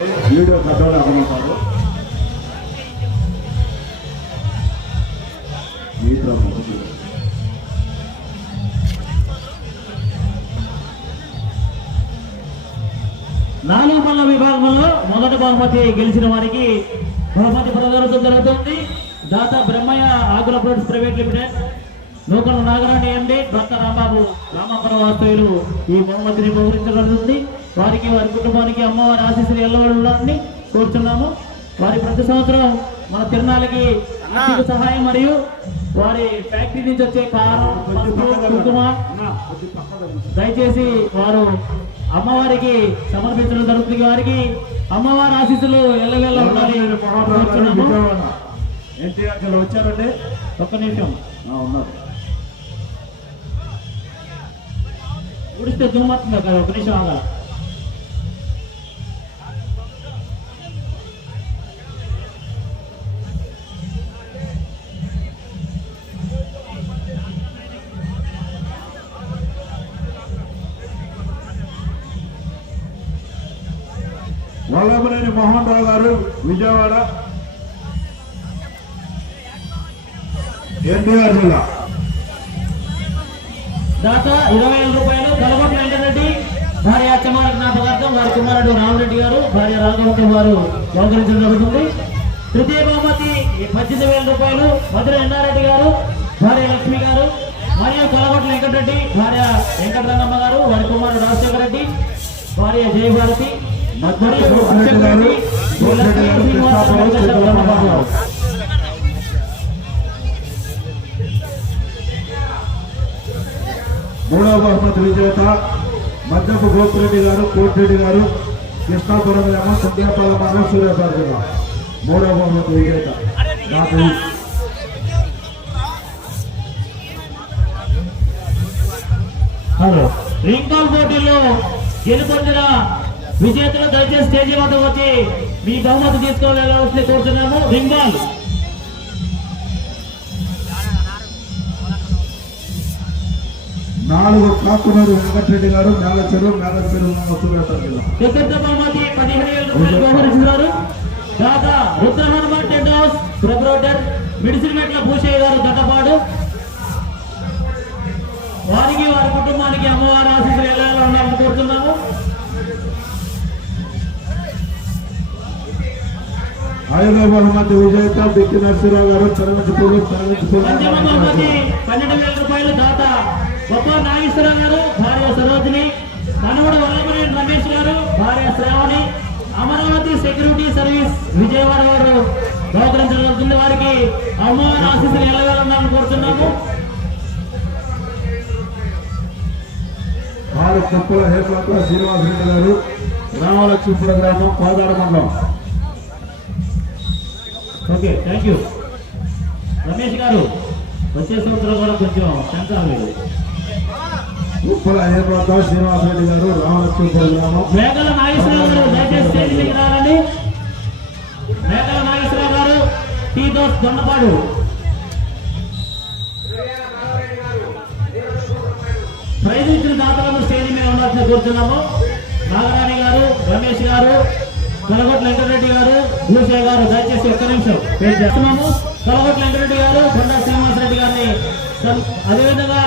Video కట్టడం అమ్ముతారు నాలుగు పళ్ళ విభాగంలో మొదటి బహుమతి గెలిచిన వారికి బహుమతి ప్రదర్శన జరుగుతుంది. Datha Brahmayya Agro Products Private Limited, Nukala Nagarani MD, భర్త రాంబాబు రామాపురం వాస్తవ్యులు ఈ బహుమతిని బహుకరించబడుతుంది. వారికి వారి కుటుంబానికి అమ్మవారి ఆశీస్సులు ఎల్లవడాలని కోరుతున్నాము. వారి ప్రతి సంవత్సరం మన తిరునాళ్ళకి ఆర్థిక సహాయం మరియు వారి ఫ్యాక్టరీ నుంచి వచ్చే కారం, కుంకుమ దయచేసి వారు అమ్మవారికి సమర్పించడం జరుగుతుంది. వారికి అమ్మవారి ఆశీస్సులు ఎల్లవేళ ఉండాలి. వచ్చారంటే ఒక్క నిమిషం ఉన్నారు. ఉడిస్తే దుమ్మవుతుంది కదా, ఒక నిమిషం ఆగా. వల్లభనేని మోహన్ రావు గారు విజయవాడ ఎన్టీఆర్ జిల్లా. దాత 20,000 రూపాయలు. కలగొట్ల వెంకటరెడ్డి భార్య అచ్చమాల జ్ఞాపకార్థం వారి కుమారుడు రామరెడ్డి గారు, భార్య రాఘవరెడ్డి వారు బహుకరించడం జరుగుతుంది. తృతీయ బహుమతి 18,000 రూపాయలు. మధుర ఎన్నారెడ్డి గారు, భార్య లక్ష్మి గారు మరియు కలగొట్ల వెంకటరెడ్డి భార్య వెంకటరంగమ్మ గారు, వారి కుమారుడు రాజశేఖర రెడ్డి, భార్య జయభారతి మరియు మూడవ బహుమతి విజేత మధ్యపు గోపిరెడ్డి గారు, కోటిరెడ్డి గారు, కృష్ణాపురం గ్రామం, సంధ్యాపాల మండలం, సూర్యాపేట జిల్లా. మూడవ బహుమతి విజేత రింకాల్ పోటీల్లో గెలుపొందిన విజేతలు దయచేసి స్టేజీ వద్దకు వచ్చి మీ బహుమతి తీసుకోవాలని కోరుతున్నాము. రింగాల్ నాలుగు కాకునూరు వెంకటరెడ్డి గారు, మేళ చెరువు సూర్యాపేట జిల్లా. చతుర్థ బహుమతి 15,000 రూపాయలు బహుకరిస్తున్నారు. Dada Rudra Hanuman Tent House proprietor Midisirimetla Bhushaiah గారు దట్టపాడు, వారికి వారి కుటుంబానికి అమ్మవారి ఆశీస్సులు ఎలా ఉండాలని కోరుతున్నాము. ఐదవ బహుమతి విజేత బిక్కి నరసింహరావు గారు, చరణపూరు. 12,000 రూపాయలు. దాత గొప్ప నాగేశ్వరరావు గారు, భార్య సరోజిని, కనుమడు వల్లభనేని రమేష్ గారు, భార్య శ్రావణి, అమరావతి సెక్యూరిటీ సర్వీస్ విజయవాడ వారు బహుకరించడం జరుగుతుంది. వారికి అమ్మవారి ఆశీస్సులు ఎల్లవేళ ఉండాలని కోరుతున్నాము. కుప్పల హేట్ల శ్రీనివాసరెడ్డి గారు, రామలక్ష్మీపురం గ్రామం, కోదాడ మండలం. ఓకే, థ్యాంక్ యూ రమేష్ గారు. వచ్చే సంవత్సరం కూడా కొంచెం శంకాలేదు. కుప్పల హేట్ల శ్రీనివాసరెడ్డి గారు, రామలక్ష్మీపురం గ్రామం. మేఘల నాగేశ్వరరావు గారు దయచేసి స్టేజీకి రావాలండి. మేఘల నాగేశ్వరరావు గారు, టీ దోస్ దొండపాడు. ప్రైజ్ ఇచ్చిన దాతలను స్టేజీ మీద ఉండాల్సిన కోరుతున్నాము. నాగరాణి గారు, రమేష్ గారు, కలగొట్ల వెంకటరెడ్డి గారు, భూషయ్య గారు దయచేసి ఒక్క నిమిషం వెయిట్ చేస్తున్నాము. కలగొట్ల వెంకటరెడ్డి గారు, కొండా శ్రీనివాసరెడ్డి గారిని, అదేవిధంగా